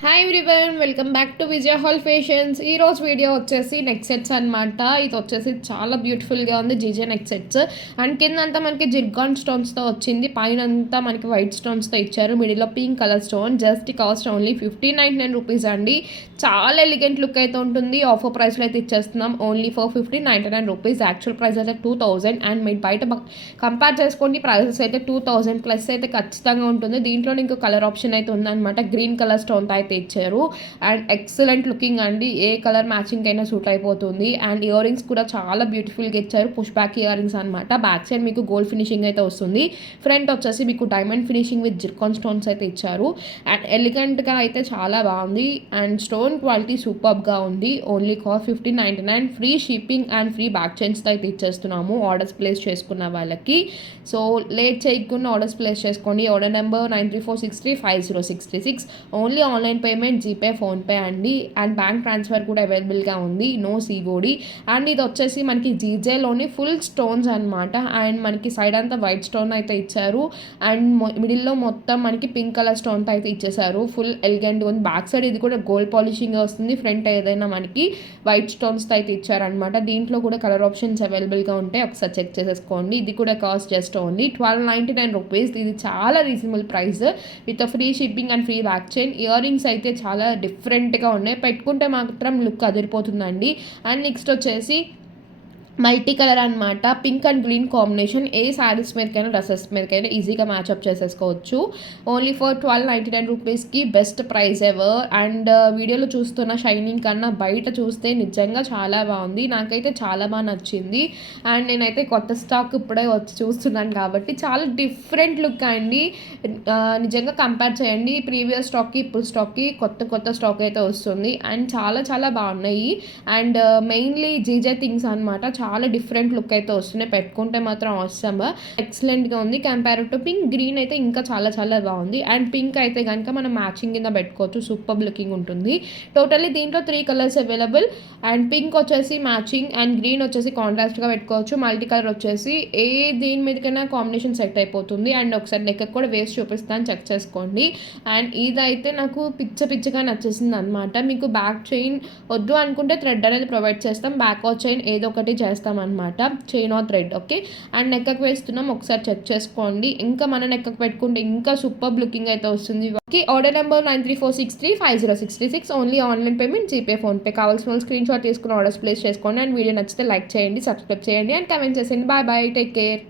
Hi everyone, welcome back to Vijaya hall fashions. ఈరోజు video వచ్చేసి neck sets అనమాట. ఇది వచ్చేసి చాలా బ్యూటిఫుల్గా ఉంది జీజే నెక్ సెట్స్. అండ్ కింద అంతా మనకి జిర్గాన్ స్టోన్స్తో వచ్చింది, పైన అంతా మనకి వైట్ స్టోన్స్తో ఇచ్చారు, మిడిల్లో pink colour stone. Just cost only 1599 rupees అండి. చాలా ఎలిగెంట్ లుక్ అయితే ఉంటుంది. ఆఫర్ ప్రైస్లో అయితే ఇచ్చేస్తున్నాం only for 1599 rupees. Actual price అయితే 2000 అండ్ మీరు బయట కంపేర్ చేసుకోండి, ప్రైసెస్ అయితే 2000 ప్లస్ అయితే ఖచ్చితంగా ఉంటుంది. దీంట్లో ఇంకో కలర్ ఆప్షన్ అయితే ఉందన్నమాట, గ్రీన్ కలర్ స్టోన్ అయితే ఇచ్చారు. అండ్ ఎక్సలెంట్ లుకింగ్ అండి, ఏ కలర్ మ్యాచింగ్ అయినా సూట్ అయిపోతుంది. అండ్ ఇయర్ రింగ్స్ కూడా చాలా బ్యూటిఫుల్గా ఇచ్చారు, పుష్ బ్యాక్ ఇయర్ రింగ్స్ అనమాట. బ్యాక్ సైడ్ మీకు గోల్డ్ ఫినిషింగ్ అయితే వస్తుంది, ఫ్రంట్ వచ్చేసి మీకు diamond finishing with Zircon stones అయితే ఇచ్చారు. అండ్ ఎలిగెంట్గా అయితే చాలా బాగుంది. అండ్ స్టోన్ క్వాలిటీ సూపర్గా ఉంది. Only cost 1599, free shipping and free back చైన్స్తో అయితే ఇచ్చేస్తున్నాము ఆర్డర్స్ ప్లేస్ చేసుకున్న వాళ్ళకి. సో లేట్ చేయకుండా ఆర్డర్స్ ప్లేస్ చేసుకోండి. Order number 9346350636. Only online payment, GPay, PhonePe అండి. అండ్ బ్యాంక్ ట్రాన్స్ఫర్ కూడా అవైలబుల్గా ఉంది, నో సిఓడి. అండ్ ఇది వచ్చేసి మనకి జీజేలోని ఫుల్ స్టోన్స్ అనమాట. అండ్ మనకి సైడ్ అంతా వైట్ స్టోన్ అయితే ఇచ్చారు. అండ్ మిడిల్లో మొత్తం మనకి పింక్ కలర్ స్టోన్తో అయితే ఇచ్చేసారు. ఫుల్ ఎలిగెంట్గా ఉంది. బ్యాక్ సైడ్ ఇది కూడా గోల్డ్ పాలిషింగ్ వస్తుంది, ఫ్రంట్ ఏదైనా మనకి వైట్ స్టోన్స్తో అయితే ఇచ్చారనమాట. దీంట్లో కూడా కలర్ ఆప్షన్స్ అవైలబుల్గా ఉంటాయి, ఒకసారి చెక్ చేసేసుకోండి. ఇది కూడా కాస్ట్ జస్ట్ ఓన్లీ 1299 రూపీస్. ఇది చాలా reasonable price with free shipping and free back chain. Earrings అయితే చాలా డిఫరెంట్గా ఉన్నాయి, పెట్టుకుంటే మాత్రం లుక్ అదిరిపోతుందండి. అండ్ నెక్స్ట్ వచ్చేసి మల్టీ కలర్ అనమాట, పింక్ అండ్ గ్రీన్ కాంబినేషన్. ఏ శారీస్ మీదకైనా డ్రెస్సెస్ మీదకైనా ఈజీగా మ్యాచ్అప్ చేసేసుకోవచ్చు. ఓన్లీ ఫర్ 1299 రూపీస్కి బెస్ట్ ప్రైస్ ఎవర్. అండ్ వీడియోలో చూస్తున్న షైనింగ్ కన్నా బయట చూస్తే నిజంగా చాలా బాగుంది, నాకైతే చాలా బాగా నచ్చింది. అండ్ నేనైతే కొత్త స్టాక్ ఇప్పుడే వచ్చి చూస్తున్నాను కాబట్టి చాలా డిఫరెంట్ లుక్ అండి. నిజంగా కంపేర్ చేయండి ప్రీవియస్ స్టాక్కి ఇప్పుడు స్టాక్కి, కొత్త స్టాక్ అయితే వస్తుంది. అండ్ చాలా చాలా బాగున్నాయి. అండ్ మెయిన్లీ జీజే థింగ్స్ అనమాట, చాలా డిఫరెంట్ లుక్ అయితే వస్తున్నాయి, పెట్టుకుంటే మాత్రం అవసరం ఎక్సలెంట్గా ఉంది. కంపేర్ టు పింక్, గ్రీన్ అయితే ఇంకా చాలా చాలా బాగుంది. అండ్ పింక్ అయితే కనుక మనం మ్యాచింగ్ కింద పెట్టుకోవచ్చు, సూపర్ లుకింగ్ ఉంటుంది. టోటల్లీ దీంట్లో 3 కలర్స్ అవైలబుల్. అండ్ పింక్ వచ్చేసి మ్యాచింగ్ అండ్ గ్రీన్ వచ్చేసి కాంట్రాస్ట్గా పెట్టుకోవచ్చు. మల్టీ కలర్ వచ్చేసి ఏ దేని మీదకైనా కాంబినేషన్ సెట్ అయిపోతుంది. అండ్ ఒకసారి నెక్ కూడా వేస్ట్ చూపిస్తాను, చెక్ చేసుకోండి. అండ్ ఇదైతే నాకు పిచ్చగా నచ్చేసింది అనమాట. మీకు బ్యాక్ చైన్ వద్దు అనుకుంటే థ్రెడ్ అనేది ప్రొవైడ్ చేస్తాం, బ్యాక్ చైన్ ఏదో ఒకటి చేస్తామన్నమాట, chain or thread. Okay. And నెక్కకు వేస్తున్నాం, ఒకసారి చెక్ చేసుకోండి. ఇంకా మన నెక్కకు పెట్టుకుంటే ఇంకా సూపర్ లుకింగ్ అయితే వస్తుంది. Okay. Order number 9346350636. Only online payment, GPay, PhonePe. కావాల్సిన వాళ్ళు స్క్రీన్ షాట్ తీసుకుని ఆర్డర్స్ ప్లేస్ చేసుకోండి. అండ్ వీడియో నచ్చితే లైక్ చేయండి, సబ్స్క్రైబ్ చేయండి అండ్ కమెంట్ చేసేయండి. Bye bye, take care.